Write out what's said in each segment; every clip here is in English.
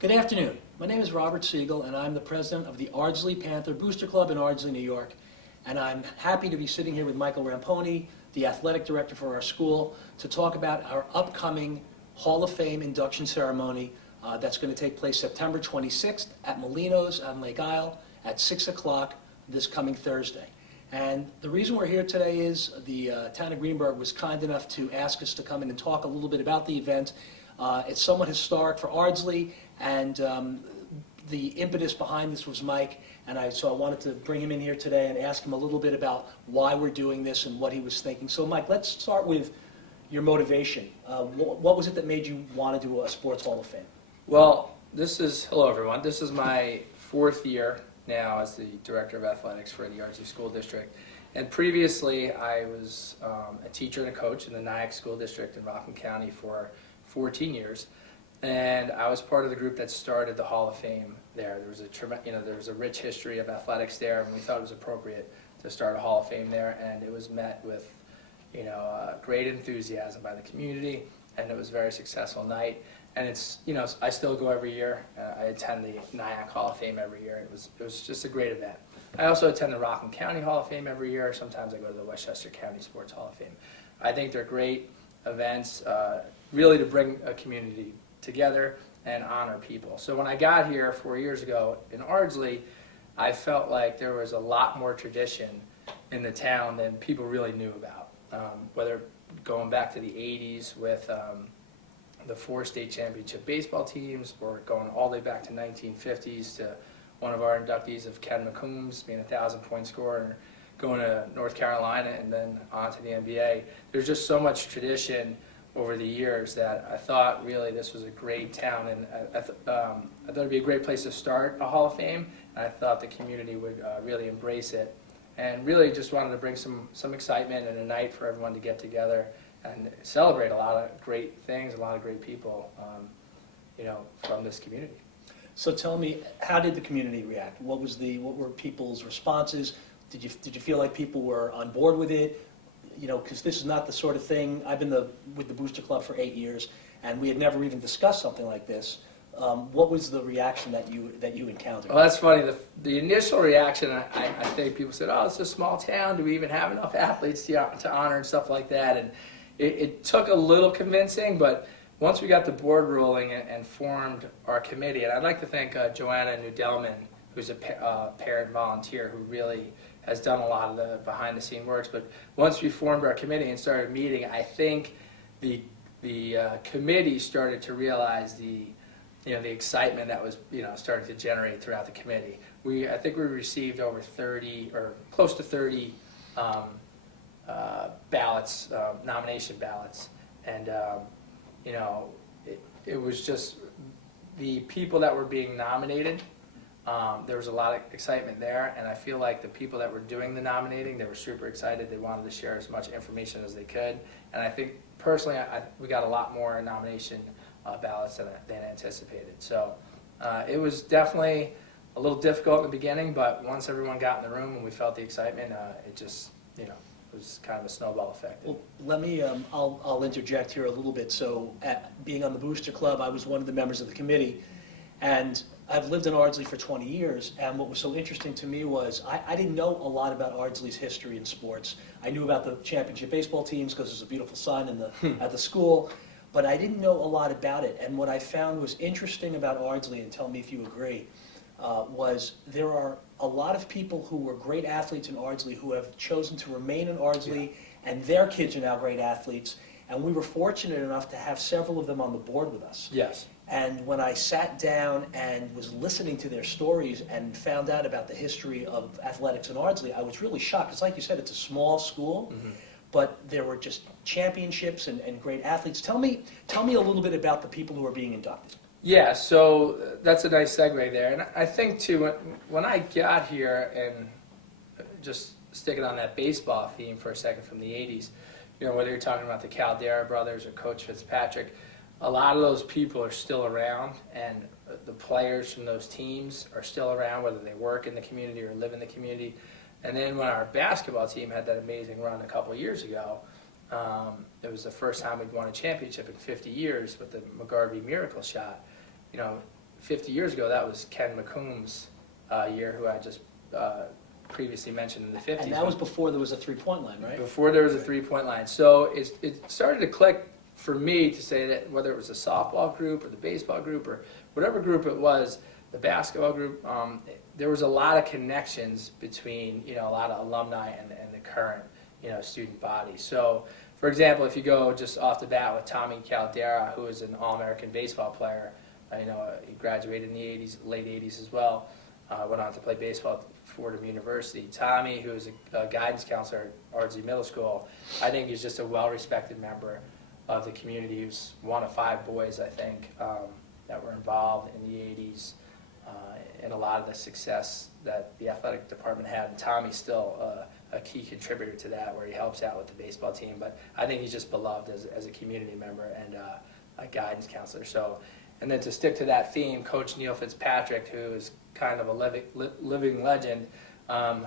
Good afternoon. My name is Robert Segall, and I'm the president of the Ardsley Panther Booster Club in Ardsley, New York. And I'm happy to be sitting here with Michael Ramponi, the athletic director for our school, to talk about our upcoming Hall of Fame induction ceremony that's going to take place September 26th at Molino's on Lake Isle at 6 o'clock this coming Thursday. And the reason we're here today is the town of Greenburgh was kind enough to ask us to come in and talk a little bit about the event. It's somewhat historic for Ardsley, and the impetus behind this was Mike, and so I wanted to bring him in here today and ask him a little bit about why we're doing this and what he was thinking. So Mike, let's start with your motivation. What was it that made you want to do a Sports Hall of Fame? Well, hello everyone, this is my fourth year now as the Director of Athletics for the Ardsley School District. And previously I was a teacher and a coach in the Nyack School District in Rockland County for 14 years. And I was part of the group that started the Hall of Fame there. There was a rich history of athletics there, and we thought it was appropriate to start a Hall of Fame there. And it was met with, great enthusiasm by the community, and it was a very successful night. And I still go every year. I attend the Nyack Hall of Fame every year. It was just a great event. I also attend the Rockland County Hall of Fame every year. Sometimes I go to the Westchester County Sports Hall of Fame. I think they're great events, really to bring a community together and honor people. So when I got here 4 years ago in Ardsley, I felt like there was a lot more tradition in the town than people really knew about. Whether going back to the 80s with the 4 state championship baseball teams, or going all the way back to 1950s to one of our inductees of Ken McCombs being a 1,000-point scorer, going to North Carolina and then on to the NBA. There's just so much tradition over the years that I thought really this was a great town, and I thought it'd be a great place to start a Hall of Fame, and I thought the community would really embrace it, and really just wanted to bring some excitement and a night for everyone to get together and celebrate a lot of great things, a lot of great people, from this community. So tell me, how did the community react? What were people's responses? Did you feel like people were on board with it? Because this is not the sort of thing. I've been with the Booster Club for 8 years, and we had never even discussed something like this. What was the reaction that you encountered? Well, that's funny. The initial reaction, I think people said, "Oh, it's a small town. Do we even have enough athletes to honor and stuff like that?" And it took a little convincing, but once we got the board rolling and formed our committee, and I'd like to thank Joanna Nudelman, who's a parent volunteer who really has done a lot of the behind-the-scene works. But once we formed our committee and started meeting, I think the committee started to realize the excitement that was starting to generate throughout the committee. I think we received over 30 or close to 30 ballots, nomination ballots, and it was just the people that were being nominated. There was a lot of excitement there, and I feel like the people that were doing the nominating, they were super excited. They wanted to share as much information as they could, and I think personally we got a lot more nomination ballots than anticipated. So it was definitely a little difficult in the beginning, but once everyone got in the room and we felt the excitement, it just it was kind of a snowball effect. Well, let me, I'll interject here a little bit. So being on the Booster Club, I was one of the members of the committee, and I've lived in Ardsley for 20 years, and what was so interesting to me was I didn't know a lot about Ardsley's history in sports. I knew about the championship baseball teams because there's a beautiful sign at the school, but I didn't know a lot about it. And what I found was interesting about Ardsley, and tell me if you agree, was there are a lot of people who were great athletes in Ardsley who have chosen to remain in Ardsley, and their kids are now great athletes. And we were fortunate enough to have several of them on the board with us. Yes. And when I sat down and was listening to their stories and found out about the history of athletics in Ardsley, I was really shocked. It's like you said, it's a small school, but there were just championships and great athletes. Tell me a little bit about the people who are being inducted. Yeah, so that's a nice segue there. And I think, too, when I got here, and just sticking on that baseball theme for a second from the 80s, whether you're talking about the Caldera brothers or Coach Fitzpatrick, a lot of those people are still around, and the players from those teams are still around, whether they work in the community or live in the community. And then when our basketball team had that amazing run a couple of years ago, it was the first time we'd won a championship in 50 years with the McGarvey Miracle Shot. 50 years ago, that was Ken McComb's year, who I just previously mentioned in the 50s. And that was before there was a three-point line, right? Before there was a three-point line. So it started to click for me to say that whether it was a softball group or the baseball group or whatever group it was, the basketball group, there was a lot of connections between, you know, a lot of alumni and the current, you know, student body. So, for example, if you go just off the bat with Tommy Caldera, who is an All-American baseball player, you know, he graduated in the 80s, late 80s as well, went on to play baseball at Fordham University. Tommy, who is a guidance counselor at Ardsley Middle School, I think he's just a well-respected member of the community. He was one of 5 boys, I think, that were involved in the 80s in a lot of the success that the athletic department had. And Tommy's still a key contributor to that, where he helps out with the baseball team. But I think he's just beloved as a community member and a guidance counselor. So, and then to stick to that theme, Coach Neil Fitzpatrick, who is kind of a living legend,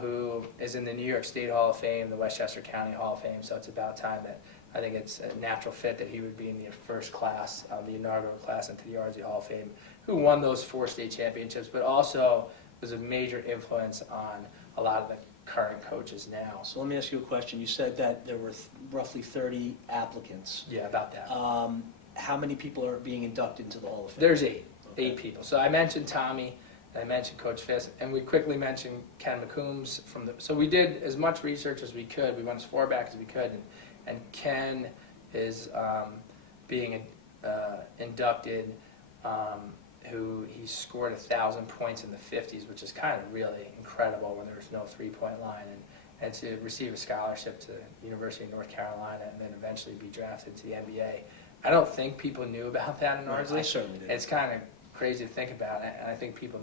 who is in the New York State Hall of Fame, the Westchester County Hall of Fame. So it's about time that I think it's a natural fit that he would be in the first class, the inaugural class into the Ardsley Hall of Fame, who won those 4 state championships, but also was a major influence on a lot of the current coaches now. So let me ask you a question. You said that there were roughly 30 applicants. Yeah, about that. How many people are being inducted into the Hall of Fame? There's 8 Okay. people. So I mentioned Tommy, and I mentioned Coach Fisk, and we quickly mentioned Ken McCombs from the. So we did as much research as we could. We went as far back as we could, and Ken is being inducted. Who he scored 1,000 points in the 50s, which is kind of really incredible when there was no three-point line, and to receive a scholarship to the University of North Carolina and then eventually be drafted to the NBA. I don't think people knew about that in Ardsley. I certainly did. It's kind of crazy to think about it, and I think people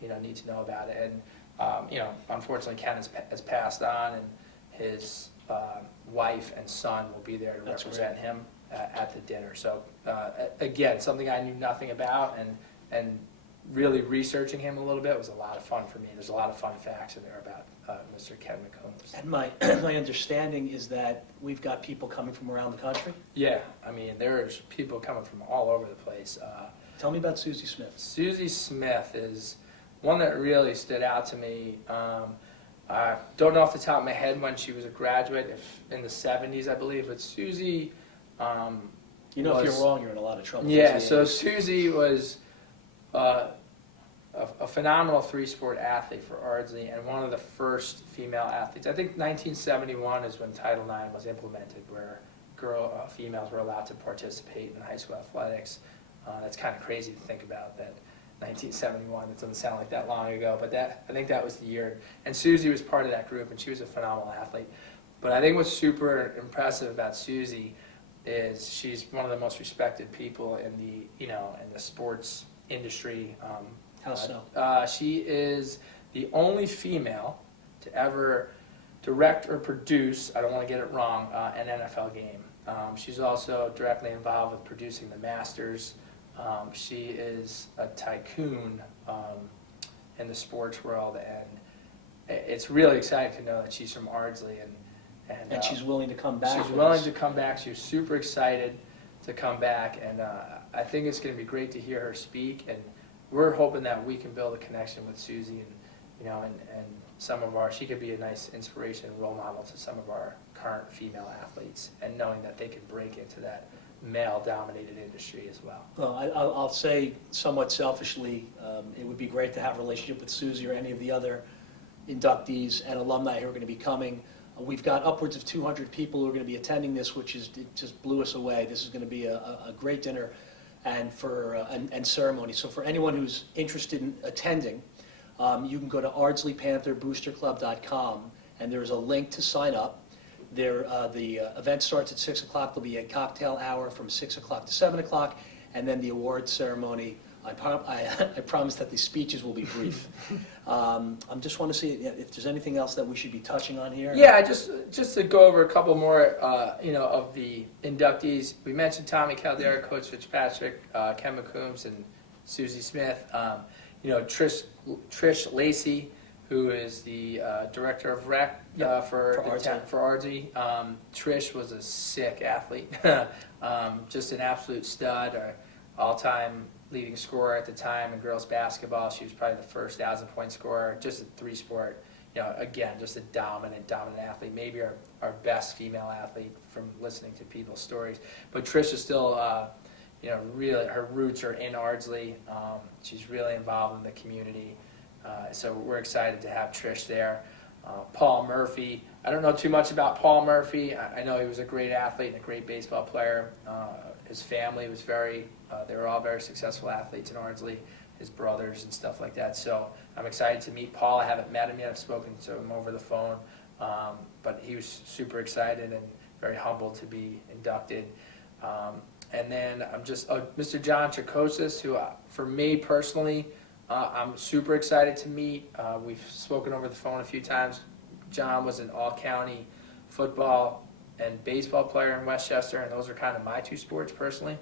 need to know about it. And unfortunately, Ken has passed on, and his wife and son will be there to That's represent him at the dinner. So again, something I knew nothing about, and really researching him a little bit was a lot of fun for me. There's a lot of fun facts in there about Mr. Ken McCombs. And my understanding is that we've got people coming from around the country. Yeah, I mean, there's people coming from all over the place. Tell me about Susie Smith. Susie Smith is one that really stood out to me. I don't know off the top of my head when she was a graduate, if in the 70s, I believe, but Susie... If you're wrong, you're in a lot of trouble. Yeah, so Susie was a phenomenal 3-sport athlete for Ardsley and one of the first female athletes. I think 1971 is when Title IX was implemented, where females were allowed to participate in high school athletics. That's kind of crazy to think about, that 1971. It doesn't sound like that long ago, but I think that was the year. And Susie was part of that group, and she was a phenomenal athlete. But I think what's super impressive about Susie is she's one of the most respected people in the sports industry. How so? She is the only female to ever direct or produce, I don't want to get it wrong, an NFL game. She's also directly involved with producing the Masters. She is a tycoon in the sports world, and it's really exciting to know that she's from Ardsley, and she's willing to come back. She's willing to come back. She was super excited to come back, and I think it's going to be great to hear her speak. And we're hoping that we can build a connection with Susie, and some of she could be a nice inspiration and role model to some of our current female athletes, and knowing that they can break into that male-dominated industry as well. Well, I'll say somewhat selfishly, it would be great to have a relationship with Susie or any of the other inductees and alumni who are going to be coming. We've got upwards of 200 people who are going to be attending this, it just blew us away. This is going to be a great dinner and ceremony. So for anyone who's interested in attending, you can go to ardsleypantherboosterclub.com, and there's a link to sign up. The event starts at 6 o'clock. There'll be a cocktail hour from 6 o'clock to 7 o'clock, and then the award ceremony. I promise that the speeches will be brief. I just want to see if there's anything else that we should be touching on here. Yeah, just to go over a couple more, of the inductees. We mentioned Tommy Caldera, Coach Fitzpatrick, Ken McCombs, and Susie Smith. Trish Lacey, who is the director of rec for Ardsley. Trish was a sick athlete, just an absolute stud, all-time leading scorer at the time in girls basketball. She was probably the first 1,000-point scorer, just a three-sport. Again, just a dominant athlete. Maybe our best female athlete from listening to people's stories. But Trish is still, really, her roots are in Ardsley. She's really involved in the community. So we're excited to have Trish there. Paul Murphy. I don't know too much about Paul Murphy. I know he was a great athlete and a great baseball player. His family was they were all very successful athletes in Ardsley, his brothers and stuff like that. So I'm excited to meet Paul. I haven't met him yet. I've spoken to him over the phone. But he was super excited and very humbled to be inducted. And then Mr. John Tricosis, who for me personally, I'm super excited to meet. We've spoken over the phone a few times. John was an all-county football and baseball player in Westchester, and those are kind of my two sports personally.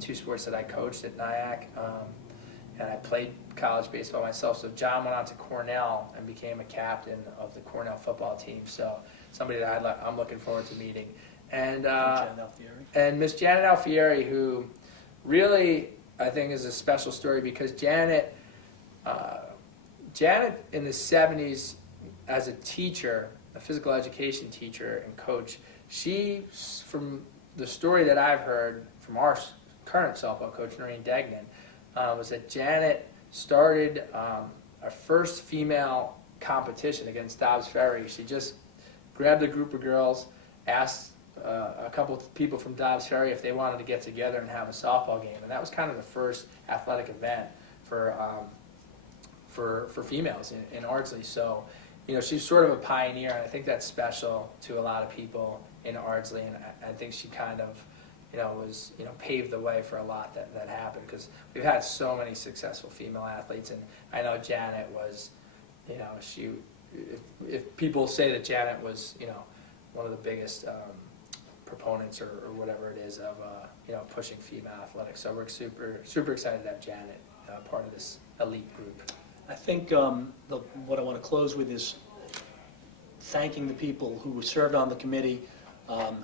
Two sports that I coached at NIAC, and I played college baseball myself. So John went on to Cornell and became a captain of the Cornell football team. So somebody that I'm looking forward to meeting. And Miss Janet Alfieri, who really I think is a special story because Janet in the 70s as a teacher, a physical education teacher and coach, she, from the story that I've heard from our current softball coach, Noreen Degnan, was that Janet started our first female competition against Dobbs Ferry. She just grabbed a group of girls, asked a couple of people from Dobbs Ferry if they wanted to get together and have a softball game, and that was kind of the first athletic event for females in Ardsley. So, she's sort of a pioneer, and I think that's special to a lot of people in Ardsley, and I think she kind of, was, paved the way for a lot that happened, because we've had so many successful female athletes, and I know Janet was, if people say that Janet was, one of the biggest proponents or whatever it is of, pushing female athletics. So we're super excited to have Janet part of this elite group. I think what I want to close with is thanking the people who served on the committee,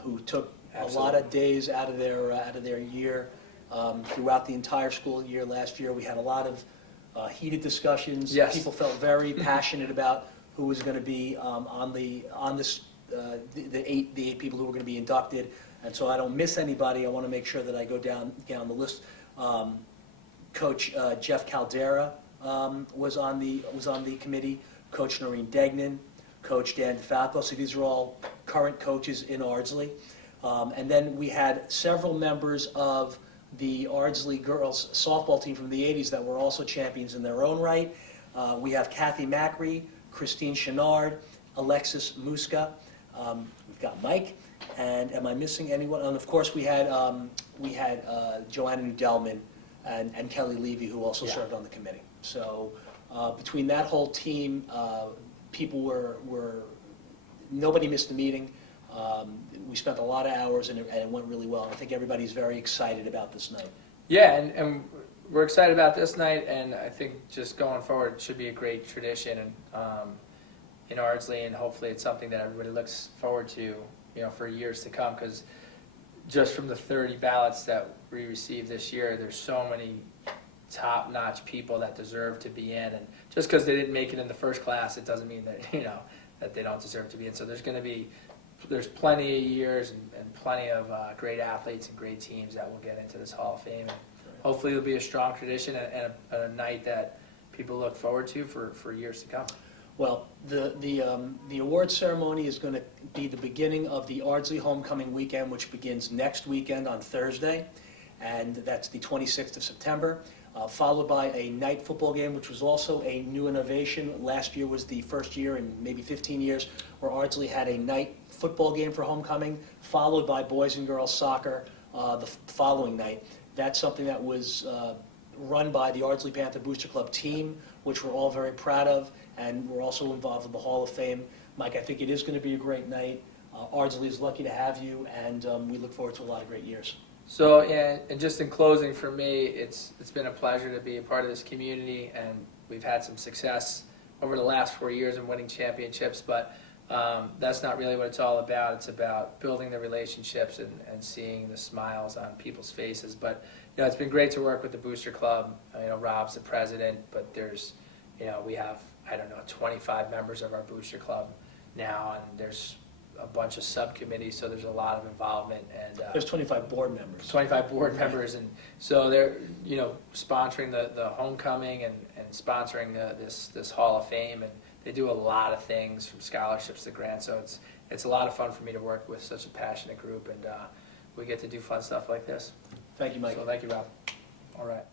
who took Absolutely. a lot of days out of their year throughout the entire school year. Last year we had a lot of heated discussions. Yes. People felt very passionate about who was going to be the eight people who were going to be inducted. And so I don't miss anybody. I want to make sure that I go down the list. Coach Jeff Caldera was on the committee. Coach Noreen Degnan, Coach Dan DeFalco. So these are all current coaches in Ardsley. And then we had several members of the Ardsley girls softball team from the 80s that were also champions in their own right. We have Kathy Macri, Christine Chenard, Alexis Muska. We've got Mike. And am I missing anyone? And of course we had Joanna Nudelman and Kelly Levy, who also served on the committee. So between that whole team, people nobody missed the meeting. We spent a lot of hours and it went really well. I think everybody's very excited about this night. Yeah, and we're excited about this night, and I think just going forward it should be a great tradition in Ardsley, and hopefully it's something that everybody looks forward to, for years to come, because just from the 30 ballots that we received this year, there's so many top-notch people that deserve to be in, and just because they didn't make it in the first class, it doesn't mean that that they don't deserve to be in. So there's plenty of years and plenty of great athletes and great teams that will get into this Hall of Fame, and hopefully it'll be a strong tradition and a night that people look forward to for years to come. Well, the award ceremony is going to be the beginning of the Ardsley Homecoming Weekend, which begins next weekend on Thursday, and that's the 26th of September, followed by a night football game, which was also a new innovation. Last year was the first year in maybe 15 years where Ardsley had a night football game for homecoming, followed by boys and girls soccer the following night. That's something that was run by the Ardsley Panther Booster Club team, which we're all very proud of, and we're also involved with the Hall of Fame. Mike, I think it is going to be a great night. Ardsley is lucky to have you, and we look forward to a lot of great years. So, yeah, and just in closing, for me, it's been a pleasure to be a part of this community, and we've had some success over the last 4 years in winning championships, but that's not really what it's all about. It's about building the relationships and seeing the smiles on people's faces. But, it's been great to work with the Booster Club. Rob's the president, but there's, we have, 25 members of our Booster Club now, and there's a bunch of subcommittees, so there's a lot of involvement, and There's 25 board members. 25 board members, and so they're sponsoring the homecoming and sponsoring this Hall of Fame, and they do a lot of things from scholarships to grants. So it's a lot of fun for me to work with such a passionate group, and we get to do fun stuff like this. Thank you, Mike. So thank you, Rob. All right.